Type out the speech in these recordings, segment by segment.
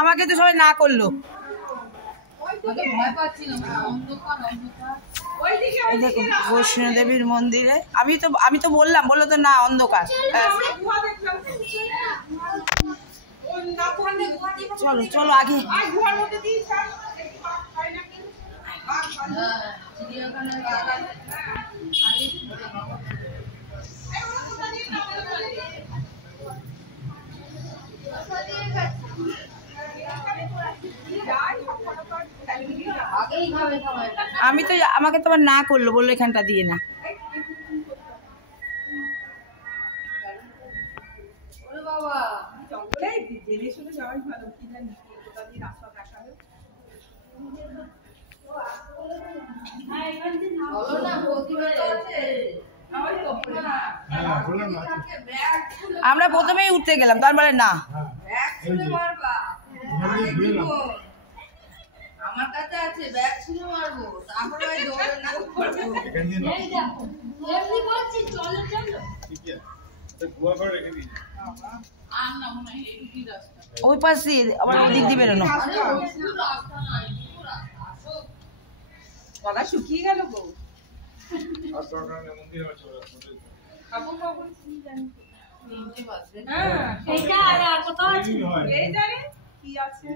আমাকে তো সবাই না করলো। দেখো বৈষ্ণো দেবীর মন্দিরে আমি তো বললাম, বললো তো না অন্ধকার। চলো চলো আগে। আমাকে তো আবার না করলো, বললো এখানটা দিয়ে না। আমরা প্রথমেই উঠতে গেলাম, তারপরে না আমার কাছে আছে ব্যাগ ছিল মারবো, তারপরে ওই দৌড়ে না এমনি বলছি চলো চলো ঠিক আছে তো গোয়া করে রেখে দিই আর না মনে হয় এই কি রাস্তা ওই পাশে আবার দিক দিবে না আরে ওই পুরো রাস্তা না এই পুরো রাস্তা আসো গলা শুকিয়ে গেল গো আর সরকারের মন্দির আছে কাপড় কাপড় কি জানি নিতে পারবে হ্যাঁ এইটা আর কোথাও আছে এই জানে কি আছে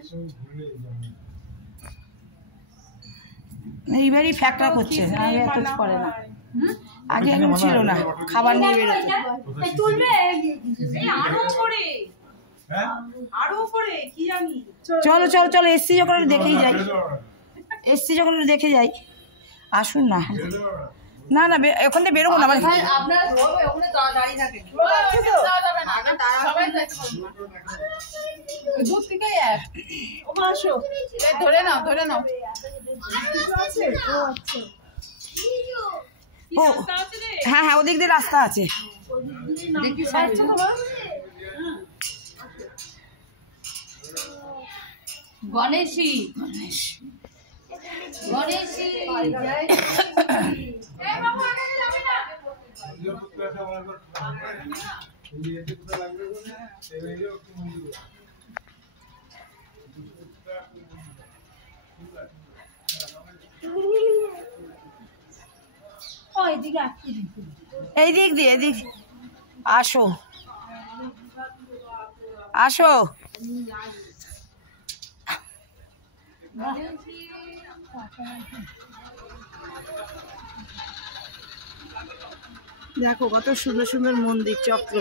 ভুলে যাবে। এইবারই ফ্যাক্টর করছে, আগে এত করে না, আগে এমন ছিল না, খাবার নিয়ে বেরোতো। চলো চলো চলো, এসছি যখন দেখে যাই, আসুন না। না না ওখান থেকে বেরোবো না, ধরে নাও ধরে নাও। হ্যাঁ হ্যাঁ ওদিক দিয়ে রাস্তা আছে। গণেশী গণেশী এই দিক দিয়ে, এদিক আসো আসো। দেখো কত সুন্দর সুন্দর মন্দির, চক্র,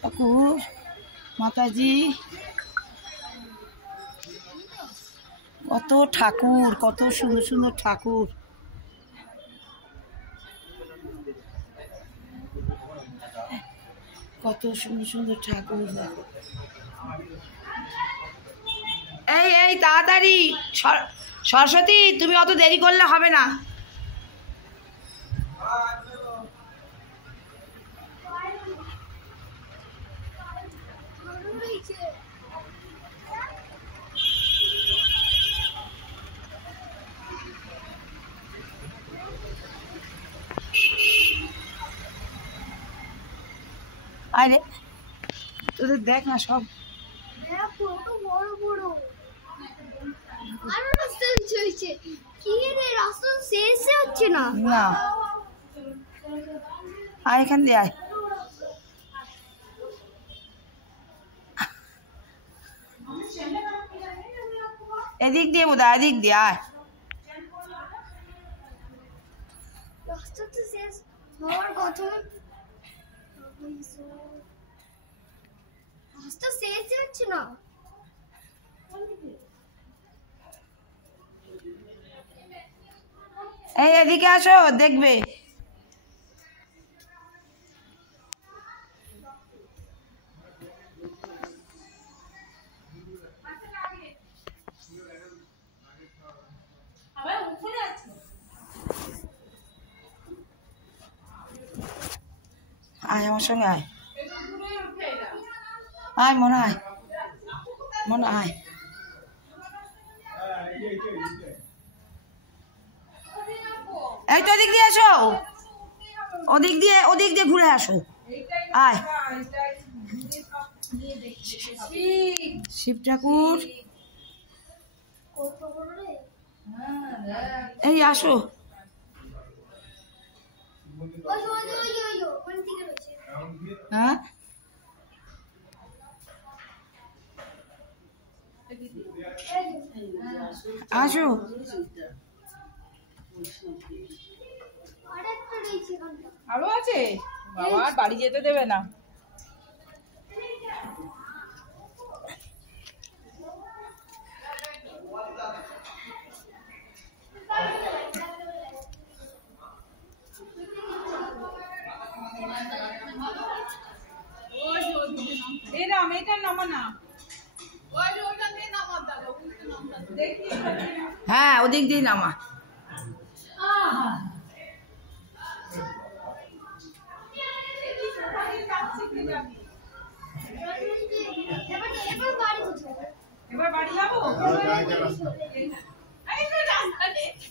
ঠাকুর মাতাজি, কত ঠাকুর, কত সুন্দর সুন্দর ঠাকুর। কত সুন্দর সুন্দর ঠাকুর দেখো। এই এই তাড়াতাড়ি, সরস্বতী তুমি অত দেরি করলে হবে না। আরে তোদের দেখ না সব বড় বড় আরো রাস্তা হচ্ছে কি রে, রাস্তা শেষ হচ্ছে না। না আয় এখান দিয়ে আয়। এদিক দিয়ে বোধ হয়, এদিক দিয়ে আয়। রাস্তা তো শেষ হওয়ার কথা, রাস্তা শেষ হচ্ছে না। এই এদিকে আসো, দেখবে আয় আমার সঙ্গে আয়, আয় মনে আয়, মনে আয়। এই তো ওদিক দিয়ে আসো, ওদিক দিয়ে ঘুরে আসো। আয় শিব ঠাকুর কত বড় রে? এই আসো ওই কোন দিকে রয়েছে? হ্যাঁ আসো আরেকটা রয়েছে এখানটা। আরো আছে বাবা, আর বাড়ি যেতে দেবে না। এই নাম, এটা নামা না, ওইটা দিয়ে নামা দাও, দেখি হ্যাঁ ওদিক দিয়ে নামা এবার বাড়ি কোথায়? এবার বাড়ি যাবো। চলে যাবে। এই তো রাস্তা দেখি।